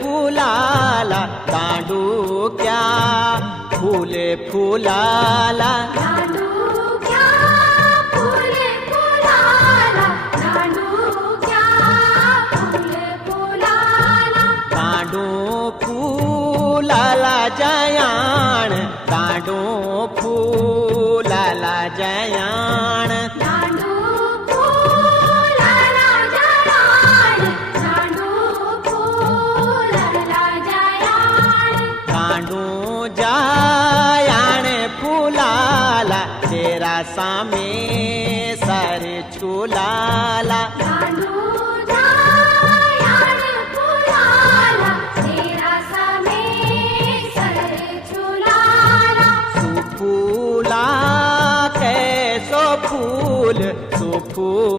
फुलाला दांडूक्या, फुले फुलाला दांडूक्या, फुले फुलाला, दांडूक्या, फुले फुलाला, दांडू फुलाला जयाण, दांडू फुलाला जयाण, दांडू फुलाला जयाण, दांडू फुलाला जयाण, दांडू जयाण फुलाला तेरा सामे सारे झुलाला, दांडू